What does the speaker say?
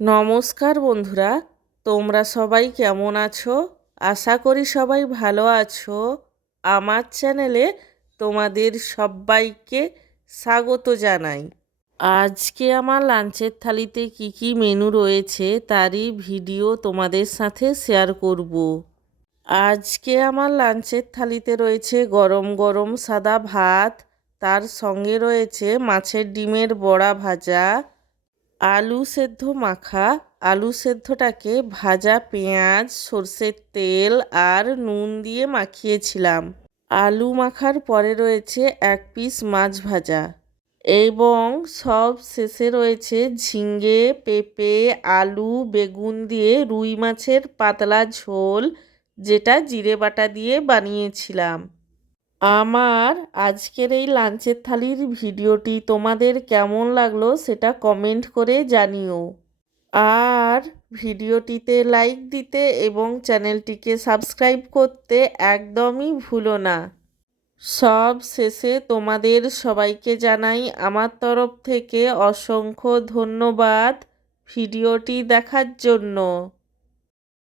নমস্কার বন্ধুরা, তোমরা সবাই কেমন আছো? আশা করি সবাই ভালো আছো। আমার চ্যানেলে তোমাদের সবাইকে স্বাগত জানাই। আজকে আমার লাঞ্চের থালিতে কি কি মেনু রয়েছে তারই ভিডিও তোমাদের সাথে শেয়ার করব। আজকে আমার লাঞ্চের থালিতে রয়েছে গরম গরম সাদা ভাত, তার সঙ্গে রয়েছে মাছের ডিমের বড়া ভাজা, আলু সেদ্ধ মাখা। আলু সেদ্ধটাকে ভাজা পেঁয়াজ, সর্ষের তেল আর নুন দিয়ে মাখিয়েছিলাম। আলু মাখার পরে রয়েছে এক পিস মাছ ভাজা এবং সব শেষে রয়েছে ঝিঙে, পেঁপে, আলু, বেগুন দিয়ে রুই মাছের পাতলা ঝোল, যেটা জিরে বাটা দিয়ে বানিয়েছিলাম। আমার আজকের এই লাঞ্চের থালির ভিডিওটি তোমাদের কেমন লাগলো সেটা কমেন্ট করে জানিও। আর ভিডিওটিতে লাইক দিতে এবং চ্যানেলটিকে সাবস্ক্রাইব করতে একদমই ভুলো না। সব শেষে তোমাদের সবাইকে জানাই আমার তরফ থেকে অসংখ্য ধন্যবাদ ভিডিওটি দেখার জন্য।